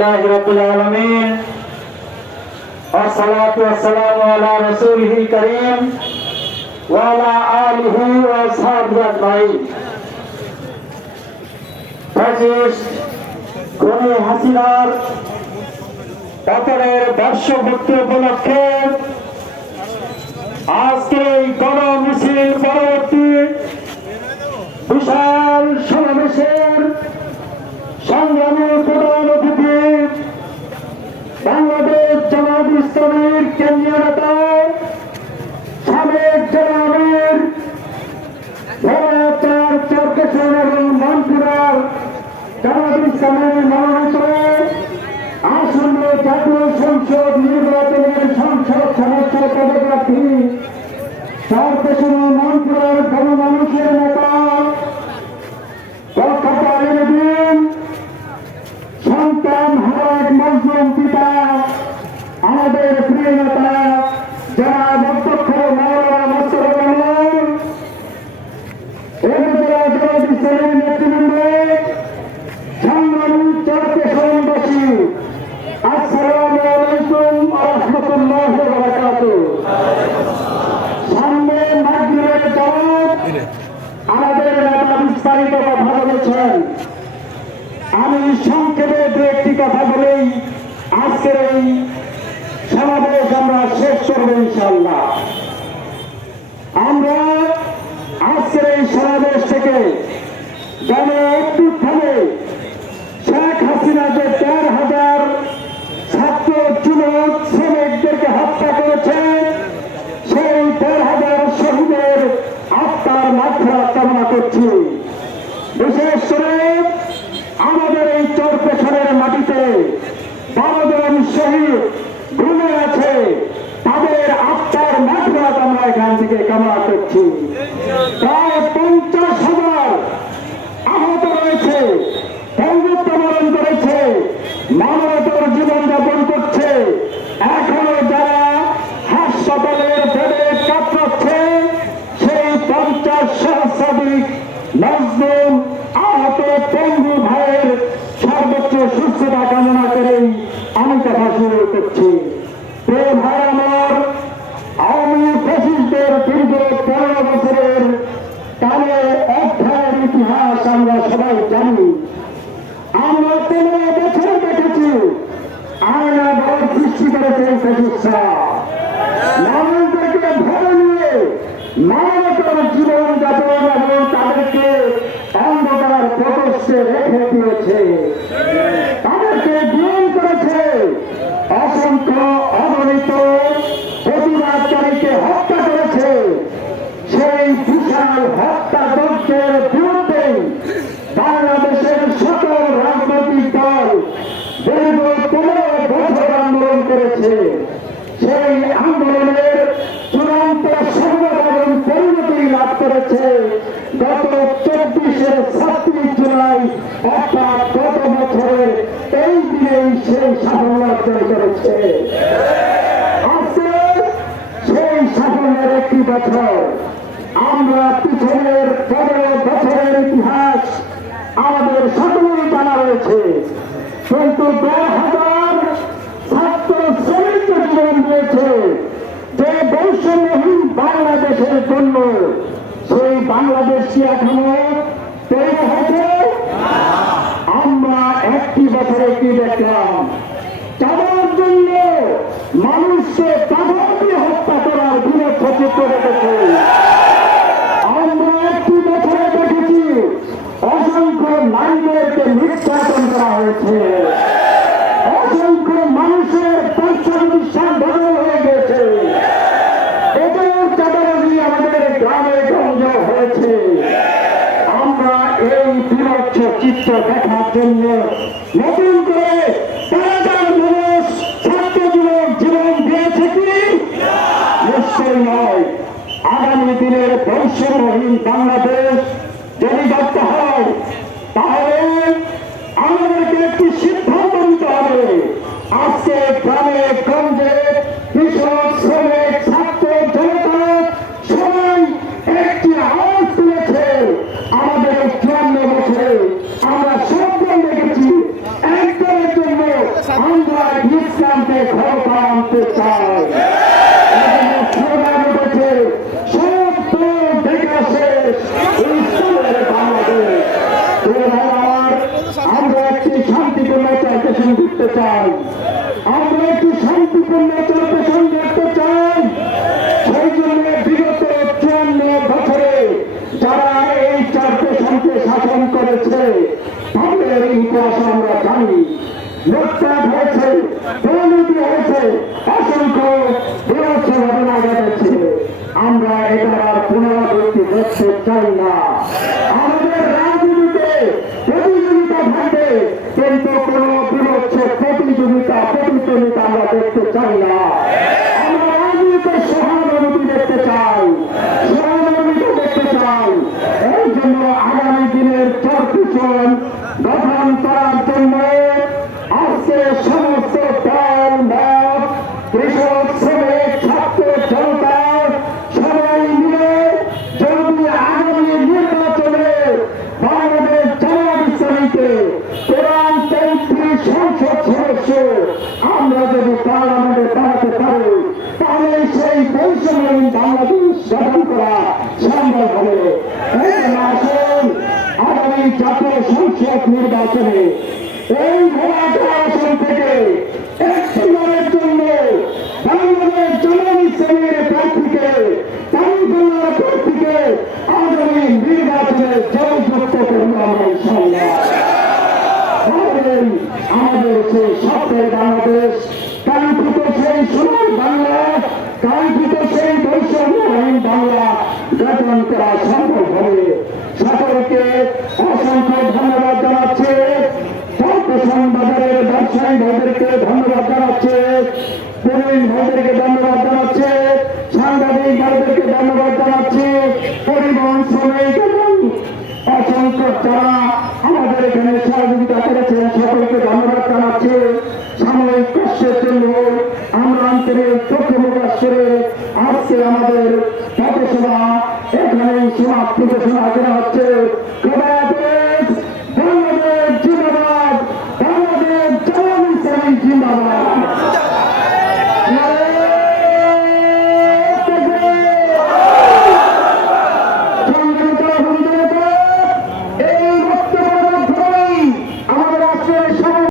আলহামদুলিল্লাহি রাব্বিল আলামিন ওয়াসসালাতু ওয়াসসালামু আলা রাসূলিহিল কারীম ওয়া আলা আলিহি ওয়া আসহাবিহি আজমাইন। ফ্যাসিস্ট খুনি হাসিনার পতনের বর্ষপূর্তি উপলক্ষে আজকে এই গণমিছিল পরবর্তী বিশাল সমাবেশের সংগ্রামী প্রধান অতিথি বাংলাদেশ জামাত ইসলামীর কেন্দ্রীয় নেতা সাবেক জেলার চরকেশ্বর এবং মনপুরার জামাত ইসলামের মনোনীত আসন্ন জাতীয় সংসদ নির্বাচনের সংসদ সদস্য পদপ্রার্থী চরকেশ্বর মনপুরার গণমানুষের নেতা সন্তান হারাক মজলুম পিতা আমাদের প্রিয় নেতা যারা অধ্যক্ষ মাওলানা মোস্তফা কামাল উপজেলা জামাত ইসলামীর নেতৃবৃন্দ, সংগ্রামী চরকেশ্বরবাসী, আসসালামু আলাইকুম ওয়া রাহমাতুল্লাহি ওয়া বারাকাতুহু। সামনে মাগরিবের জামাত, আমাদের নেতা বিস্তারিত কথা বলেছেন। আমি সংক্ষেপে দু একটি কথা বলেই আজকের এই সমাবেশ আমরা শেষ করবো ইনশাআল্লাহ। আমরা আজকের এই সমাবেশ থেকে গণ অভ্যুত্থানে শেখ হাসিনা যে ১৩,০০০ ছাত্র যুবক শ্রমিকদেরকে হত্যা করেছে, সেই ১৩,০০০ শহীদের আত্মার মাগফিরাত কামনা করছি। বিশেষ করে আমাদের এই চরকেশ্বরের মাটিতে ১২ জন শহীদ ঘুরে আছে, তাদের আত্মার মাগফিরাত আমরা এখান থেকে কামনা করছি। প্রায় ৫০,০০০ আহত রয়েছে, বন্ধুত্ববরণ করেছে, মানবতার জীবনযাপন করছে। এখনো যারা হাসপাতালের বেডে কাতরাচ্ছে, সেই ৫০ সহস্রাধিক মজলুম আহত পঙ্গু ভাইয়ের সর্বোচ্চ সুস্থতা কামনা করেই আমি কথা শুরু করছি। প্রিয় ভাই আমার, আওয়ামী ফ্যাসিস্টদের দীর্ঘ ১৫ বছরের কালে অধ্যায়ের ইতিহাস আমরা সবাই জানি। আমরা ১৫ বছর দেখেছি আয়না ঘর সৃষ্টি করেছে এই ফ্যাসিস্টরা। মানুষদেরকে ধরে নিয়ে মানবতার জীবনযাপন এবং তাদেরকে অন্ধকার প্রকোষ্ঠে রেখে দিয়েছে, তাদেরকে গ্রহণ করেছে। অসংখ্য অগণিত প্রতিবাদকারীকে হত্যা করেছে। সেই বিশাল হত্যাযজ্ঞের বিরুদ্ধে বাংলাদেশের সকল রাজনৈতিক দল দীর্ঘ ১৫ বছর আন্দোলন করেছে। সেই আন্দোলনের চূড়ান্ত সফলতা এবং পরিণতি লাভ করেছে গত ২৪শে ৩৬ জুলাই, অর্থাৎ গত বছরের এই দিনেই সেই সাফল্য অর্জন করেছে। আজকে সেই সাফল্যের একটি বছর। আমরা পিছনের ১৫ বছরের ইতিহাস আমাদের সকলেই জানা রয়েছে, কিন্তু ১০,০০০ ছাত্র শ্রমিককে জীবন দিয়েছে যে বৈষম্যহীন বাংলাদেশের জন্য। সেই বাংলাদেশটি এখনো তৈরি হয়েছে। আমরা একটি বছরে কি দেখলাম? তাদের জন্য মানুষকে বাধা দিয়ে হত্যা করার বিরোধ সচিত্র রেখেছে। আমরা একটি বছরে দেখেছি অসংখ্য নারীদেরকে নির্যাতন করা হয়েছে, অসংখ্য মানুষের বিশ্বাস বদল হয়ে গেছে, এদের চাঁদাবাজি আমাদের গ্রামে গঞ্জ হয়েছে। আমরা এই বিরক্ষ চিত্র দেখার জন্য নতুন করে মানুষ ছাত্র যুবক জীবন দিয়েছে কি? নিশ্চয় নয়। আগামী দিনের বৈষম্যহীন বাংলাদেশ যদি গড়তে হয়, তাহলে আমাদেরকে একটি সিদ্ধান্ত নিতে হবে। আজকে গ্রামে গঞ্জে কৃষক, শ্রমিক, ছাত্র, জনতা সবাই একটি আওয়াজ তুলেছে। আমাদের ৫৪ বছরে আমরা সব দেখেছি একদলের জন্য আমরা একটি শান্তিপূর্ণ চলপেশন দেখতে চাই। সেই জন্য বিগত 54 বছরে যারা এই চলপেশনকে শাসন করেছে তাদের ইতিহাস আমরা জানি। লুটপাট হয়েছে, দুর্নীতি হয়েছে, অসংখ্য বিভৎস ঘটনা ঘটেছে। আমরা এটার আর পুনরাবৃত্তি দেখতে চাই না। আমাদের রাজনীতিতে প্রতিযোগিতা থাকবে, কিন্তু কোন বিভৎস প্রতিযোগিতা আমরা দেখতে চাই না। আমরা রাজনীতিতে সহানুভূতি দেখতে চাই, সহানুভূতি দেখতে চাই। এই জন্য আগামী দিনের চরপিছন গঠন করার জন্য আজকে সমস্ত দল মত কৃষক শ্রমিক ছাত্র জনতা সবাই মিলে যদি আগামী নির্বাচনে বাংলাদেশ জামায়াত ইসলামীকে কোরআন 33 সংসদ সদস্য আমরা যদি পার্লামেন্টে বানাতে পারি, তাহলে সেই বৈষম্যহীন বাংলাদেশ গঠন করা সম্ভব হবে। আসুন আগামী জাতীয় সংসদ নির্বাচনে এই ঘোড়াঘাট আসন থেকে একটিবারের জন্য বাংলাদেশ জামায়াত ইসলামীর প্রার্থীকে তারিফুল্লাহর প্রার্থীকে আগামী নির্বাচনে জয়যুক্ত করবো আমরা ইনশাআল্লাহ। আমাদের সেই স্বপ্নের বাংলাদেশ, কাঙ্ক্ষিত সেই সোনার বাংলা, কাঙ্ক্ষিত সেই বৈষম্যহীন বাংলা গঠন করা সম্ভব হবে। সকলকে অসংখ্য ধন্যবাদ জানাচ্ছে। চলপেশন বাজারের ব্যবসায়ী ভাইদেরকে ধন্যবাদ জানাচ্ছে, প্রবীণ ভাইদেরকে ধন্যবাদ জানাচ্ছে, সাংবাদিক ভাইদেরকে ধন্যবাদ জানাচ্ছে, পরিবহন শ্রমিক এবং অসংখ্য যারা আমাদের এখানে সহযোগিতা করেছেন সকলকে ধন্যবাদ জানাচ্ছে। সাময়িক কষ্টের জন্য আমরা আন্তরিক দুঃখ প্রকাশ করে আজকে আমাদের পথসভা এখানেই সমাপ্তি ঘোষণা করা